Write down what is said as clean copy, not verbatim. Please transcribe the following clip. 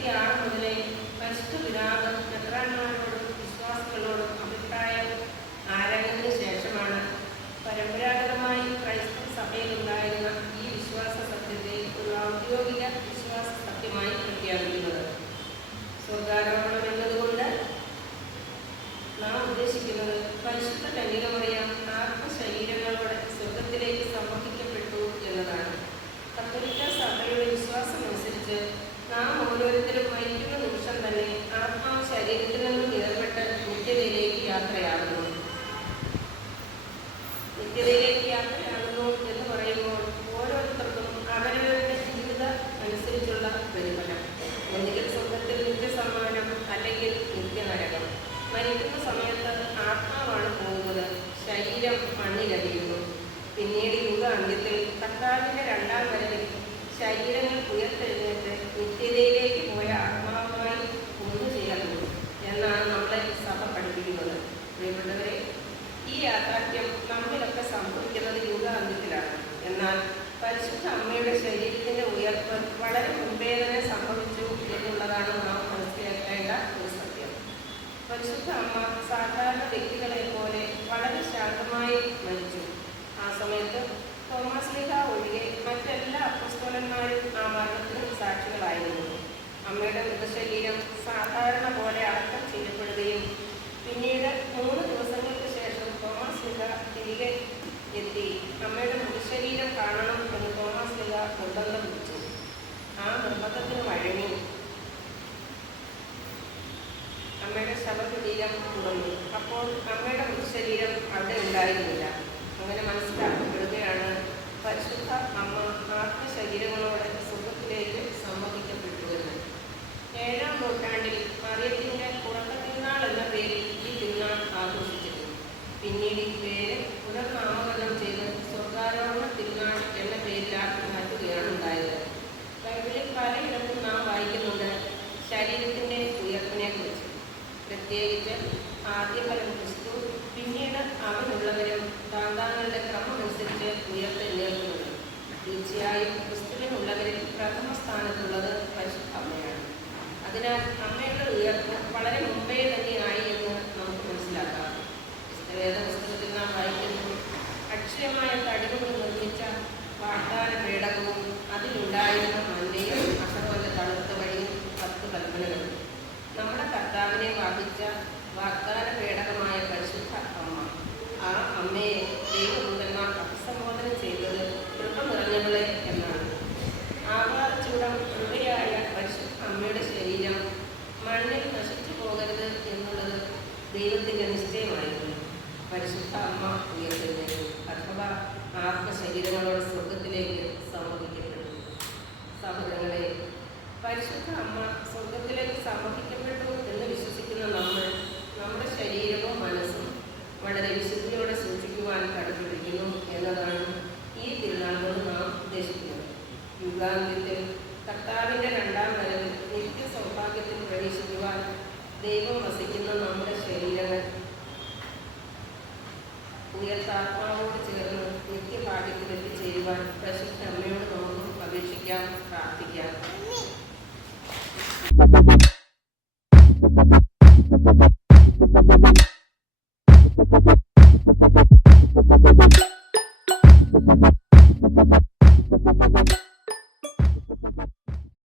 1946 മുതലേ പരിശുദ്ധ പിതാവ് മെത്രാന്മാരോടും വിശ്വാസികളോടും അഭിപ്രായം ആരാഞ്ഞതിനു ശേഷമാണ് പരമ്പരാഗതമായി ക്രൈസ്തവ സഭയിലുണ്ടായിരുന്ന ഈ വിശ്വാസ സത്യത്തെ ഒരു ഔദ്യോഗിക വിശ്വാസ സത്യമായി പ്രഖ്യാപിക്കുന്നത്. സ്വർഗാരോപണം എന്നതുകൊണ്ട് നാം ഉദ്ദേശിക്കുന്നത് പരിശുദ്ധ കന്യകമറിയം ആത്മശരീരങ്ങളോടെ സ്വർഗത്തിലേക്ക് സമർപ്പിക്കപ്പെട്ടു എന്നതാണ്. കത്തോലിക്ക സഭയുടെ വിശ്വാസമനുസരിച്ച് നാം ഓരോരുത്തരും മരിക്കുന്ന നിമിഷം തന്നെ ആത്മാവ് ശരീരത്തിൽ നിന്നും വേർപെട്ട് നിത്യതയിലേക്ക് യാത്രയാകുന്നു. നിത്യതയിലേക്ക് യാത്രയാകുന്നു എന്ന് പറയുമ്പോൾ ഓരോരുത്തർക്കും അവരവരുടെ ജീവിത അനുസരിച്ചുള്ള പ്രതിഫലം, ഒന്നുകിൽ സ്വർഗത്തിൽ നിത്യസമ്മാനം, അല്ലെങ്കിൽ നിത്യനരകം. മരിക്കുന്ന സമയത്ത് ആത്മാവാണ് പോകുന്നത്, ശരീരം മണ്ണിലടിയുന്നു. പിന്നീട് യുഗ അന്ത്യത്തിൽ കർത്താവിൻ്റെ രണ്ടാം വരവിൽ ശരീരങ്ങൾ ഉയർത്തെഴുന്നേറ്റ് നിത്യതയിലേക്ക് പോയ ആത്മാവുമായി ഒന്നുചേർന്നു എന്നാണ് നമ്മളെ സഭ പഠിപ്പിക്കുന്നത്. പ്രിയപ്പെട്ടവരെ, ഈ യാഥാർത്ഥ്യം നമ്മിലൊക്കെ സംഭവിക്കുന്നത് യുഗ അന്ത്യത്തിലാണ്. എന്നാൽ പരിശുദ്ധ അമ്മയുടെ ശരീരത്തിൻ്റെ ഉയർപ്പ് വളരെ മുമ്പേ തന്നെ സംഭവിച്ചു എന്നുള്ളതാണ് നാം മനസ്സിലാക്കേണ്ട ഒരു സത്യം. പരിശുദ്ധ അമ്മ സാധാരണ വ്യക്തികളെ പോലെ വളരെ ശാന്തമായി മരിച്ചു. ആ സമയത്ത് തോമാസ് ലീഹ ഒഴികെ മറ്റെല്ലാ അപ്പോസ്തലന്മാരും ആ മരണത്തിന് സാക്ഷികളായിരുന്നു. അമ്മയുടെ മൃതശരീരം സാധാരണ പോലെ അടക്കം ചെയ്യപ്പെടുകയും പിന്നീട് 3 ദിവസങ്ങൾക്ക് ശേഷം തോമാസ് ലീഹ തിരികെ എത്തി അമ്മയുടെ മൃതശരീരം കാണണം എന്ന് തോമാസ് ലീഹ നിർബന്ധം പിടിച്ചു. ആ നിർബന്ധത്തിന് വഴങ്ങി അമ്മയുടെ ശവകുടീരം തുറന്നു. അപ്പോൾ അമ്മയുടെ മൃതശരീരം അവിടെ ഉണ്ടായിരുന്നില്ല. അങ്ങനെ മനസ്സിലാക്കപ്പെടുകയാണ് പരിശുദ്ധ അമ്മ ആത്മശരീരങ്ങളോടെ സ്വർഗത്തിലേക്ക് സമ്മതിക്കപ്പെട്ടു എന്ന്. 7-ാം നൂറ്റാണ്ടിൽ മറിയത്തിൻ്റെ ഉറക്കത്തിരുന്നാൾ എന്ന പേരിൽ ഈ തിരുനാൾ ആഘോഷിച്ചിരുന്നു. പിന്നീട് ഈ പേര് പുനർനാമകരണം ചെയ്ത് സ്വർഗാരോഹണ തിരുനാൾ എന്ന പേരിലാക്കി മാറ്റുകയാണ് ഉണ്ടായത്. ബൈബിളിൽ പലയിടത്തും നാം വായിക്കുന്നുണ്ട് ശരീരത്തിൻ്റെ ഉയർപ്പിനെ കുറിച്ച്. പ്രത്യേകിച്ച് ആദ്യഫലം ക്രിസ്തു, പിന്നീട് അവനുള്ളവരും താന്താങ്ങളുടെ ക്രമമനുസരിച്ച് ഉയർത്തെഴുന്നേൽക്കുന്നത്. തീർച്ചയായും ക്രിസ്തുവിനുള്ളവരിൽ പ്രഥമ സ്ഥാനത്തുള്ളത് പരിശുദ്ധ അമ്മയാണ്. അതിനാൽ അമ്മയുടെ ഉയർപ്പ് വളരെ മുമ്പേ തന്നെയായി എന്ന് നമുക്ക് മനസ്സിലാക്കാം. വേദ പുസ്തകത്തിൽ നാം വായിക്കുന്നു, അക്ഷയമായ തടികൊണ്ട് നിർമ്മിച്ച വാഗ്ദാന പേടകവും അതിലുണ്ടായിരുന്ന മന്നയും അതുപോലെ തണുത്ത വഴിയും 10 കൽപ്പനകളും. നമ്മുടെ കർത്താവിനെ വാഹിച്ച വാഗ്ദാന പേടകമായ പരിശുദ്ധ അമ്മ, ആ അമ്മയെ ദൈവദൂതന്മാർ അഭിസംബോധന ചെയ്തത് കൃപ നിറഞ്ഞവളെ എന്നാണ്. ആവാചൂടം കൃപയായ പരിശുദ്ധ അമ്മയുടെ ശരീരം മണ്ണിൽ നശിച്ചു പോകരുത് എന്നുള്ളത് ദൈവത്തിൻ്റെ നിശ്ചയമായിരുന്നു. പരിശുദ്ധ അമ്മ ഉയർത്തുന്നതിന് അഥവാ ആത്മശരീരങ്ങളോട് സ്വർഗത്തിലേക്ക് സമർപ്പിക്കപ്പെട്ടു. സഹോദരങ്ങളെ, പരിശുദ്ധ അമ്മ സ്വർഗത്തിലേക്ക് സമർപ്പിക്കപ്പെട്ടു എന്ന് വിശ്വസിക്കുന്ന നമ്മൾ നമ്മുടെ ശരീരവും മനസ്സും വളരെ വിശുദ്ധിയോടെ സൂക്ഷിക്കുവാൻ കടപ്പെട്ടിരിക്കുന്നു എന്നതാണ് ഈ തിരുനാളുകൾ നാം ഉദ്ദേശിക്കുന്നത്. യുഗാന്ത്യത്തിൽ കർത്താവിൻ്റെ രണ്ടാം വരവിൽ നിത്യ സൗഭാഗ്യത്തിൽ പ്രവേശിക്കുവാൻ ദൈവം വസിക്കുന്ന നമ്മുടെ ശരീരങ്ങൾ ഉയർത്താത്മാവോട് ചേർന്ന് നിത്യഭാഗ്യത്തിൽ എത്തിച്ചേരുവാൻ പരിശുദ്ധ അമ്മയോട് നമുക്കും അപേക്ഷിക്കാം, പ്രാർത്ഥിക്കാം.